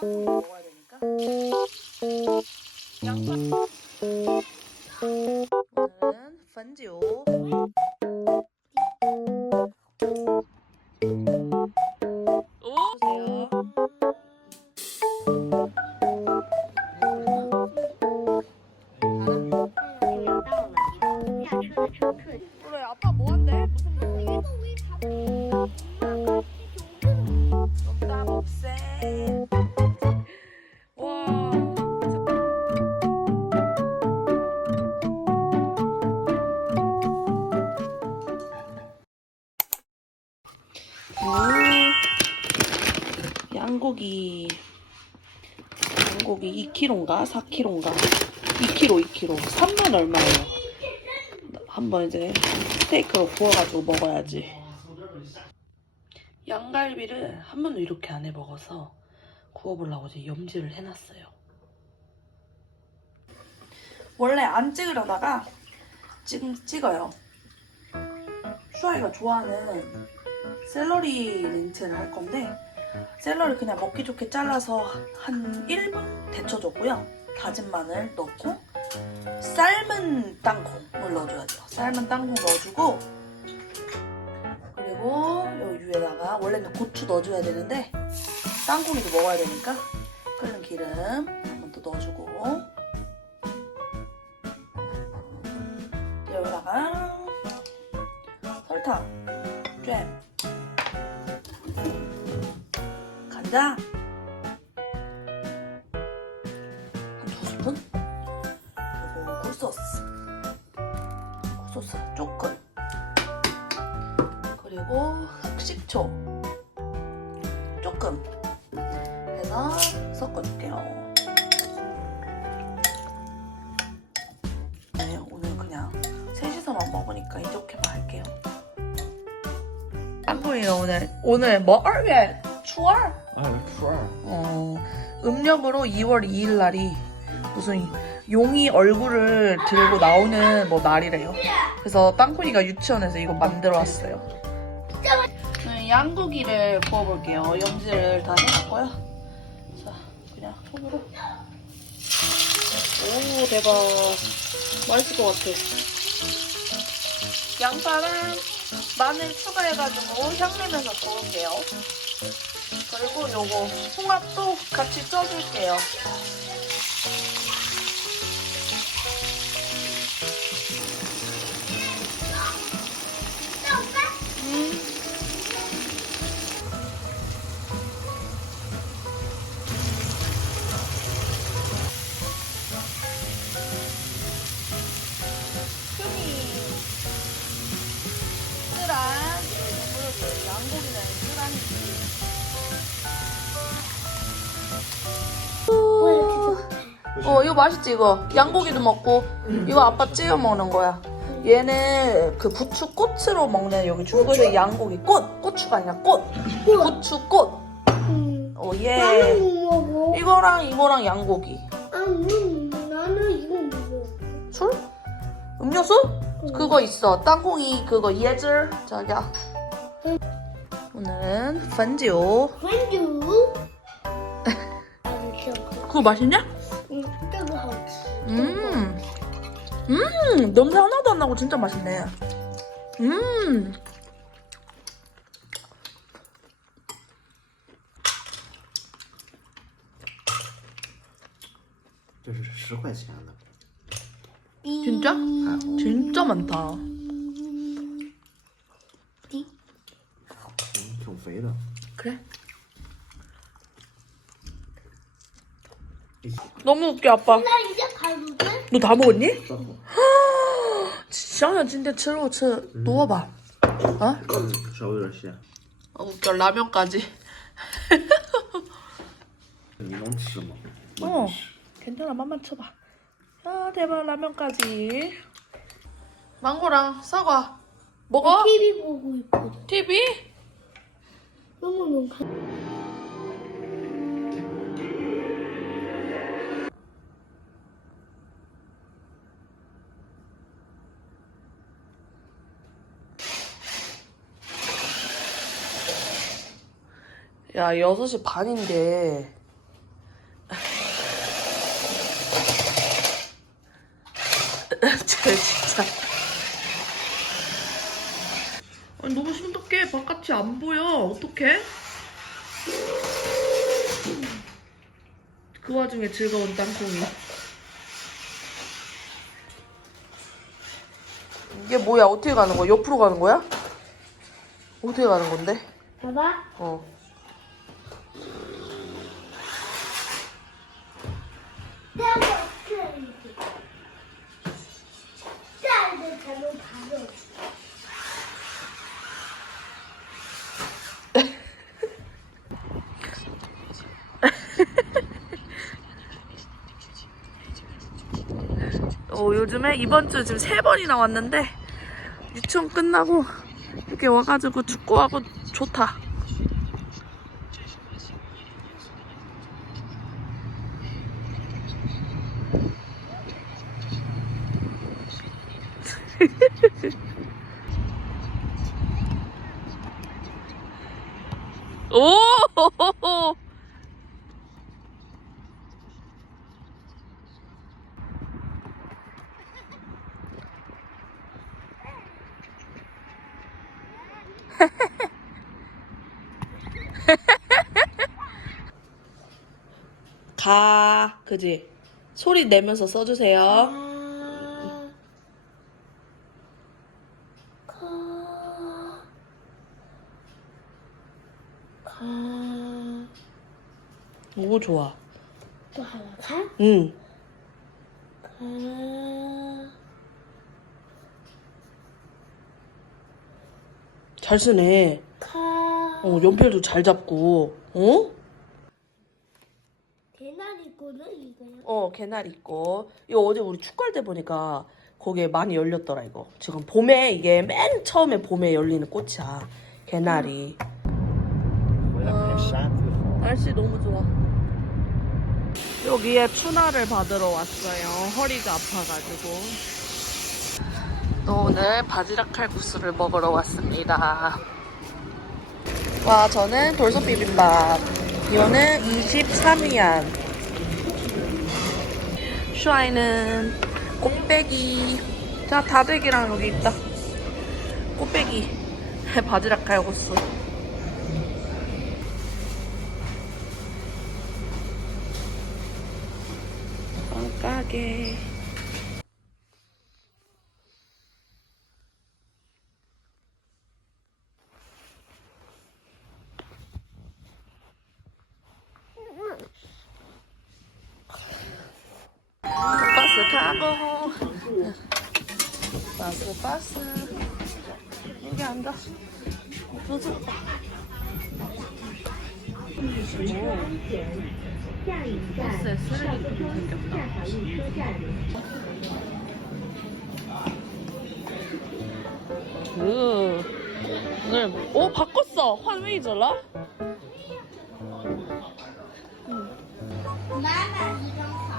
땅콩 먹어야 되니까. 양파. 양고기 양고기 2kg인가 4kg인가 2kg 2kg 3만 얼마예요? 한번 이제 스테이크로 구워가지고 먹어야지. 양갈비를 한 번도 이렇게 안 해 먹어서 구워보려고 이제 염지를 해놨어요. 원래 안 찍으려다가 지금 찍어요. 슈아이가 좋아하는 샐러리 렌트를 할 건데 샐러리 그냥 먹기 좋게 잘라서 한 1분 데쳐줬고요. 다진 마늘 넣고 삶은 땅콩을 넣어줘야 돼요. 삶은 땅콩 넣어주고 그리고 요 위에다가 원래는 고추 넣어줘야 되는데 땅콩이도 먹어야 되니까 끓는 기름 한번 더 넣어주고 여기다가 설탕, 간장 한두 스푼 그리고 굴소스. 굴소스 조금. 그리고 식초 조금 해서 섞어줄게요. 네 오늘 그냥 셋이서만 먹으니까 이렇게만 할게요. 땅콩이가 오늘. 오늘 뭐 얼月 추월? 아, 네, 추월. 어, 음력으로 2월 2일 날이 무슨 용이 얼굴을 들고 나오는 뭐 날이래요. 그래서 땅콩이가 유치원에서 이거 만들어 왔어요. 네, 양고기를 구워볼게요. 염지를 다 해놨고요. 자, 그냥 손으로. 오, 대박. 맛있을 것 같아. 양파랑 마늘 추가해가지고 향내면서 구울게요. 그리고 요거 홍합도 같이 쪄줄게요. 음. 양고기는 쓰란이 어 이거 맛있지 이거? 양고기도 먹고 이거 아빠 찌어 먹는 거야. 얘는 그 부추 꽃으로 먹는 여기 중국에서 양고기 꽃 고추가 아니라 꽃. 부추 꽃. 음. 오예 나는 못 먹어. 이거랑 이거랑 양고기. 아니, 나는 이거 못 먹어. 술? 음료수? 그거 있어. 땅콩이 그거 예즈 자기야. 오늘은 반지오. 완주. 그거 맛있냐? 응,这个好吃。 음, 음, 냄새 하나도 안 나고 진짜 맛있네. 음, 这是十块钱的， 진짜? 진짜 많다. 嗯，挺肥的。 그래? 너무 웃겨 아빠. 那一下开不对。 너 다 먹었니? 上火，想想今天吃肉吃多吧? 어? 嗯，稍微有点咸。 어, 웃겨 라면까지. 你能吃吗？ 어, 괜찮아 맛만 쳐봐. 아 대박 라면까지. 망고랑 사과 먹어? TV 보고 있거든. TV? 너무 너무 야, 6시 반인데. 쟤 진짜. 아니, 너무 심각해. 바깥이 안 보여. 어떡해? 그 와중에 즐거운 땅콩이. 이게 뭐야? 어떻게 가는 거야? 옆으로 가는 거야? 어떻게 가는 건데? 봐봐. 어. 요즘에 이번 주 지금 세 번이나 왔는데 유치원 끝나고 이렇게 와가지고 축구하고 좋다. 오! 가, 그지? 소리 내면서 써주세요. 아. 가. 가. 오, 좋아. 또 하나 가. 응. 가. 잘 쓰네. 가. 어, 연필도 잘 잡고. 어? 어, 개나리 있고. 이거 어제 우리 축구할 때 보니까 거기에 많이 열렸더라, 이거. 지금 봄에 이게 맨 처음에 봄에 열리는 꽃이야. 개나리. 어. 날씨 너무 좋아. 여기에 추나를 받으러 왔어요. 허리가 아파가지고. 또 오늘 바지락 칼국수를 먹으러 왔습니다. 와, 저는 돌솥 비빔밥. 이거는 23위안. 슈아이는 꽃배기. 자, 다대기랑 여기 있다. 꽃배기. 바지락 칼국수. 빵가게. 버스에 쓰레기 생겼다. 오, 바꿨어. 환웨이저라? 나나 이정사.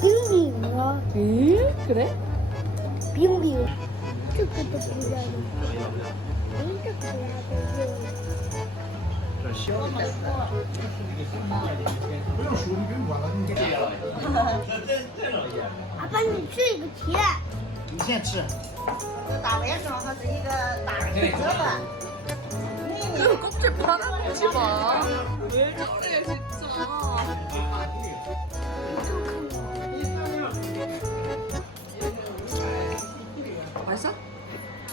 빙빙이요. 응 그래 빙빙.这个都不要的。这个不要的。这香。 阿爸，你吃一个甜。你先吃。大卫说他是一个大儿子吧。 그 껍질 팔아먹지 마왜 저래 진짜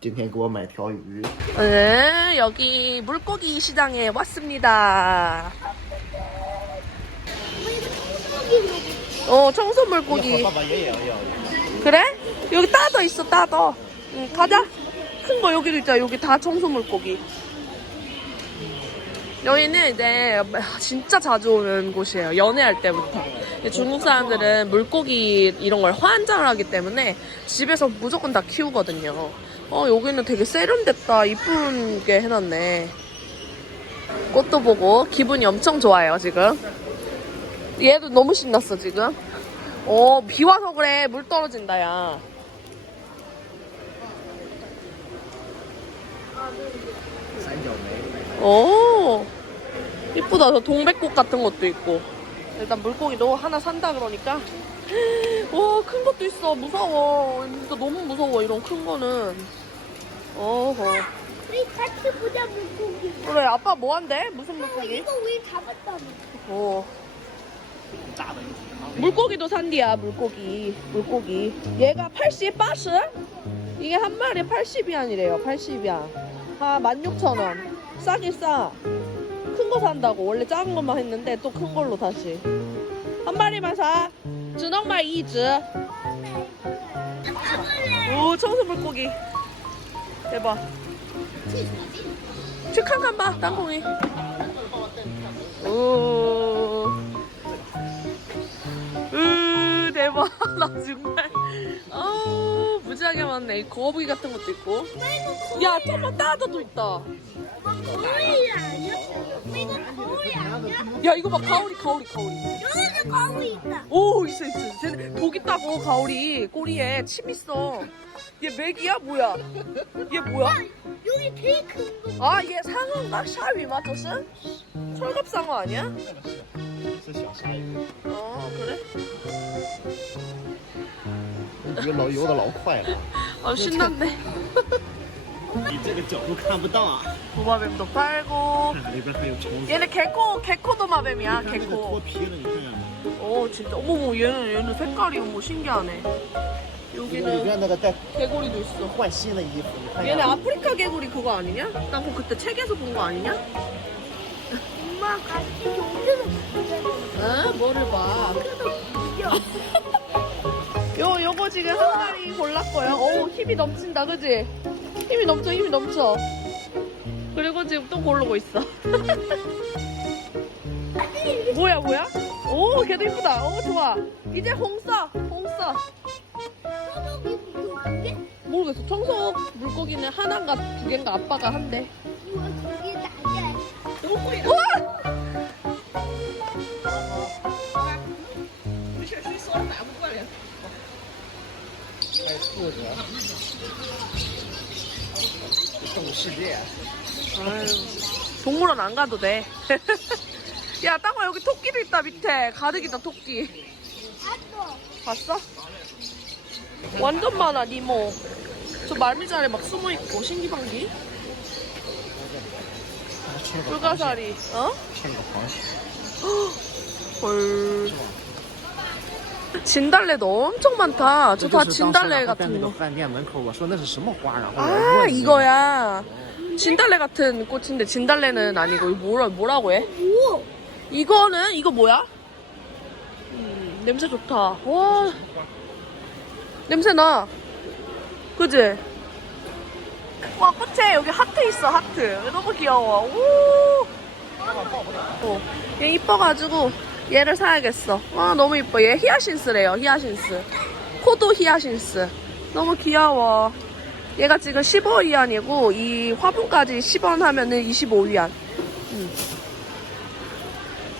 今天给我买条鱼， 네, 여기 물고기 시장에 왔습니다. 어, 청소 물고기. 爸爸也也要要。 그래? 여기 따도 있어, 따도. 응, 가자. 큰 거 여기도 있잖아. 여기 다 청소 물고기. 여기는 이제 진짜 자주 오는 곳이에요. 연애할 때부터. 중국 사람들은 물고기 이런 걸 환장을 하기 때문에 집에서 무조건 다 키우거든요. 어, 여기는 되게 세련됐다. 이쁘게 해놨네. 꽃도 보고 기분이 엄청 좋아요, 지금. 얘도 너무 신났어, 지금. 어, 비 와서 그래. 물 떨어진다, 야. 오, 이쁘다. 저 동백꽃 같은 것도 있고. 일단 물고기도 하나 산다 그러니까. 와, 큰 것도 있어. 무서워. 진짜 너무 무서워, 이런 큰 거는. 오호. 우리 같이 보자 물고기. 어, 왜 아빠 뭐 한대? 무슨 어, 물고기? 이거 우리 잡았다. 오. 어. 물고기도 산디야 물고기 물고기 얘가 80, 80? 이게 한 마리 80이 아니래요 80이야 아 16,000원 싸긴 싸큰 거 산다고 원래 작은 것만 했는데 또 큰 걸로 다시 한 마리만 사 준엄마 이즈 오 청소 물고기 대박. 즉한 간봐, 땅콩이. 오. 으, 대박. 나 정말. 아, 무지하게 많네. 거북이 같은 것도 있고. 야, 토마타도도 있다. 야, 이거 봐. 가오리, 가오리, 가오리. 여기도 거울이 있다. 오, 있어, 있어. 쟤네 독 있다고, 가오리. 꼬리에 침 있어. 얘 맥이야? 뭐야? 얘 뭐야? 여기 되게 큰 거. 아, 얘 상어인가? 샤위마, 저스? 철갑상어 아니야? 是小鲨鱼， 어, 그래? 你老游的老快了， 아, 신났네. 你这个角度看不到啊。 도마뱀도 팔고. 看里边还有虫子， 얘네 개코, 개코 도마뱀이야, 你看这个脱 개코. 皮了，你看， 오, 진짜. 어머머, 얘는, 얘는 색깔이 뭐 신기하네. 里 여기는 边那个在 개구리도 있어. 换新的衣服，你看一 얘네 下。 아프리카 개구리 그거 아니냐? 나 그거 그때 책에서 본 거 아니냐? 엄마 같이 여기도 보자. 어? 뭐를 봐. 요, 요거 지금 한 마리 골랐고요. 오, 힘이 넘친다, 그지? 힘이 넘쳐, 힘이 넘쳐. 그리고 지금 또 고르고 있어. 뭐야, 뭐야? 오, 걔도 이쁘다. 오, 좋아. 이제. 여기 물고기? 모르겠어. 청소 물고기는 하나인가 두 개인가 아빠가 한대. 우와! 동물원 안 가도 돼. 야, 땅아 여기 토끼도 있다 밑에. 가득 있다 토끼. 봤어? 완전 많아 니모. 저 말미잘에 막 숨어 있고 신기방기. 아, 불가사리. 어? 헐. 진달래도 엄청 많다. 저 다 진달래 같은 거. 아, 이거야. 진달래 같은 꽃인데 진달래는 아니고 뭐라 뭐라고 해? 이거는 이거 뭐야? 음, 냄새 좋다. 와. 냄새 나. 그지? 와, 꽃에 여기 하트 있어, 하트. 너무 귀여워. 오. 어, 얘 이뻐가지고 얘를 사야겠어. 와, 너무 이뻐. 얘 히아신스래요, 히아신스. 코도 히아신스. 너무 귀여워. 얘가 지금 15위안이고, 이 화분까지 10원 하면은 25위안. 음.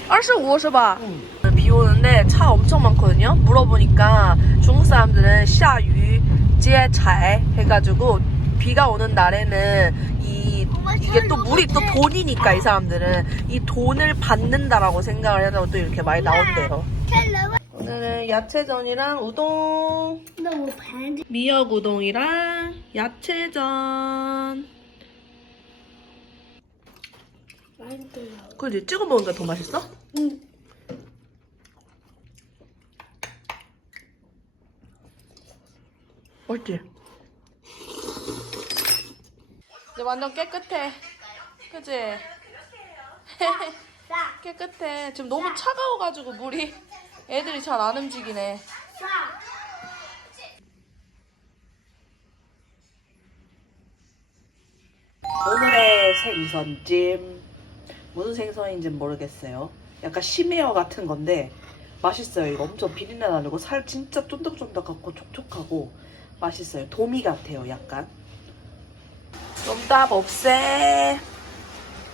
25是吧? 응. 음. 비 오는데 차 엄청 많거든요. 물어보니까 중국 사람들은 샤유, 제차 해가지고 비가 오는 날에는 이 이게 또 물이 또 돈이니까 이 사람들은 이 돈을 받는다라고 생각을 해서 또 이렇게 많이 나온대요. 오늘은 야채전이랑 우동, 너무 반지. 미역 우동이랑 야채전. 만들어. 그지 찍어 먹으니까 더 맛있어? 응. 맛있지? 이제 완전 깨끗해. 그지? 싸. 깨끗해. 지금 너무 차가워가지고 물이 애들이 잘 안 움직이네. 싸. 오늘의 생선찜 무슨 생선인지 모르겠어요. 약간 심해어 같은 건데 맛있어요. 이거 엄청 비린내 나고 살 진짜 쫀득쫀득하고 촉촉하고 맛있어요. 도미 같아요. 약간. 쏨답 없애.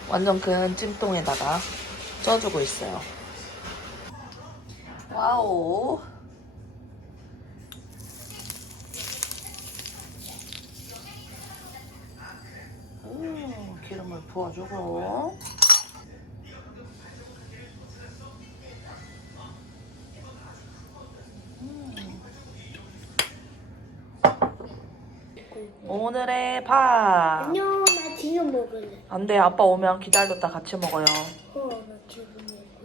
완전 큰 찜통에다가 쪄주고 있어요. 와우. 음, 기름을 부어주고 오늘의 밥 안녕, 나 지금 먹을래. 안돼 아빠 오면 기다렸다 같이 먹어요 어, 나 지금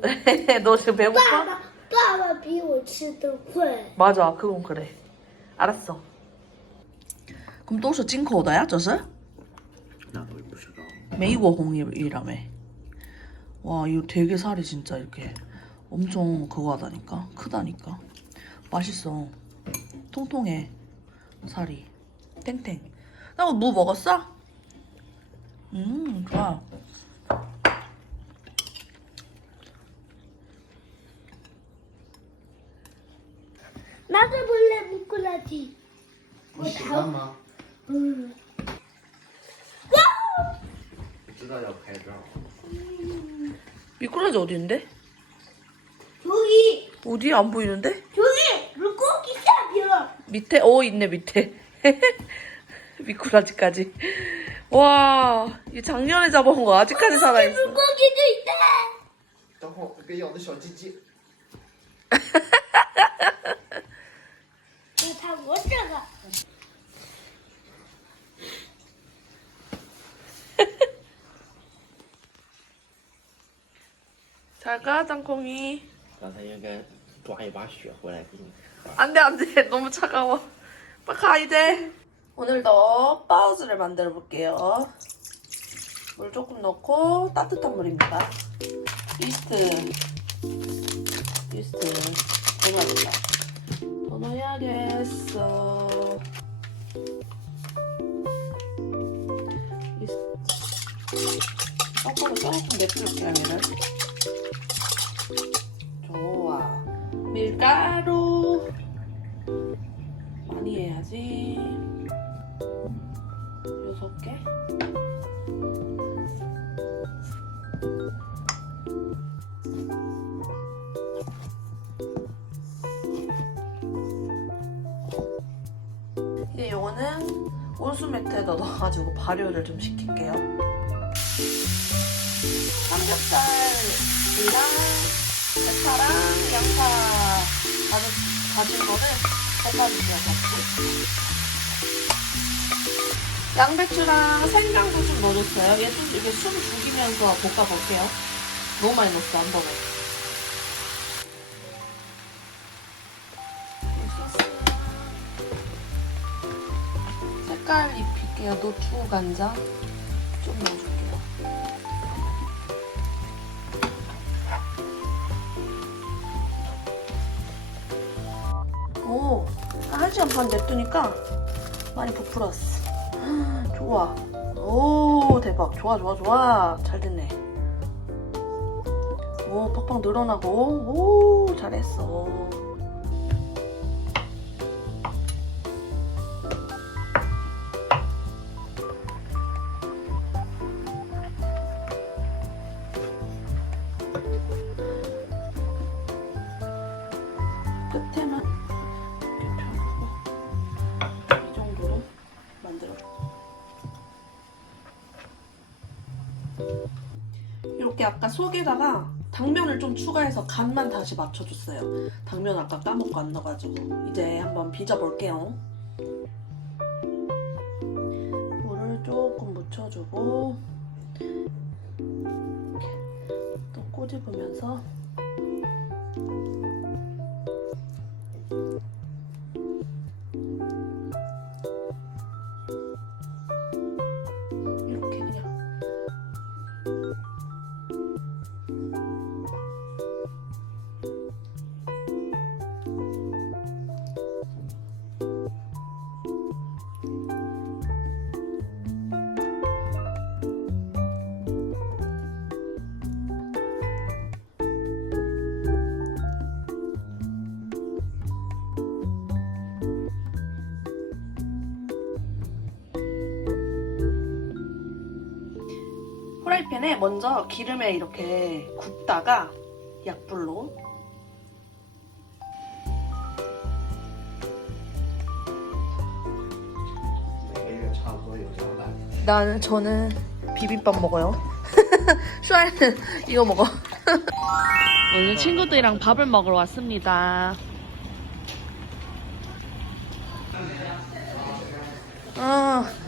먹을래. 너 지금 배고파? 爸爸，爸爸比我吃的快。 맞아 그건 그래 알았어 그럼 또是进口的呀这是那我也不知道。 메이고 홍이라며. 와, 이거 되게 살이 진짜 이렇게 엄청 그거 하다니까? 크다니까? 맛있어. 통통해. 살이. 탱탱. 나무 뭐 먹었어? 음, 좋아. 나도 몰래 묶어놨지. 뭐 잠깐만. 응. 기다려 배려. 미꾸라지 어디인데? 저기, 어디 안 보이는데? 저기, 물고기 잡혀. 밑에? 어, 있네, 밑에. 미꾸라지까지. 와, 이 작년에 잡아온 거 아직까지 살아있어. 물고기도 있다. 等会儿我给咬的小鸡鸡。 나다못 잡아. 잘가, 땅콩이. 刚才应该抓一把雪回来给你喝。 안돼 안돼 너무 차가워 빨리 가 이제 오늘도 바우즈를 만들어 볼게요. 물 조금 넣고 따뜻한 물입니다. 이스트. 이스트. 더 넣어야겠다 더 넣어야겠어. 이스트. 섞어서 조금 내필게요 얘를 개 이제 요거는 온수 매트에다 넣어가지고 발효를 좀 시킬게요 삼겹살이랑 대파랑 양파 다진, 다진 거를 볶아주세요, 같이. 양배추랑 생강도 좀 넣어줬어요. 얘 좀 이렇게 숨 죽이면서 볶아볼게요. 너무 많이 넣었어, 안 먹어. 색깔 입힐게요. 노투 간장 좀 넣어줄게요. 오, 한 1시간 반 냅두니까 많이 부풀었어. 좋아. 오, 대박. 좋아, 좋아, 좋아. 잘 됐네. 오, 팍팍 늘어나고. 오, 잘했어. 속에다가 당면을 좀 추가해서 간만 다시 맞춰줬어요. 당면 아까 까먹고 안 넣어가지고 이제 한번 빚어볼게요. 물을 조금 묻혀주고 또 꼬집으면서 전에 먼저 기름에 이렇게 굽다가 약불로 나는 저는 비빔밥 먹어요. 수아는 이거 먹어. 오늘 친구들이랑 밥을 먹으러 왔습니다. 아.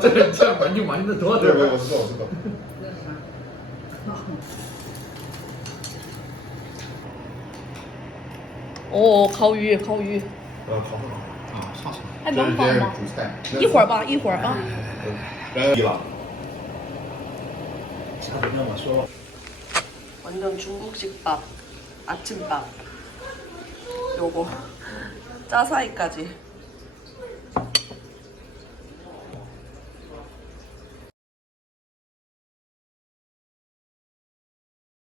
这这把你玩的多对，的。我知道我知道。 오 가오유 가오유. 呃，烤不烤？啊，上去。还这是这是能烤吗？主菜。一会儿吧，一会儿啊。然后了。 下次跟我说。 완전 중국식 밥, 아침밥. 요거 짜사이까지.